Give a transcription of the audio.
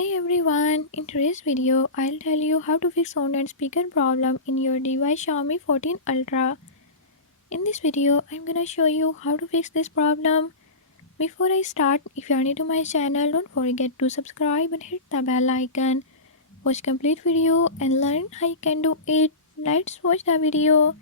Hey everyone, in today's video, I'll tell you how to fix sound and speaker problem in your device Xiaomi 14 Ultra. In this video, I'm gonna show you how to fix this problem. Before I start, if you are new to my channel, don't forget to subscribe and hit the bell icon. Watch complete video and learn how you can do it. Let's watch the video.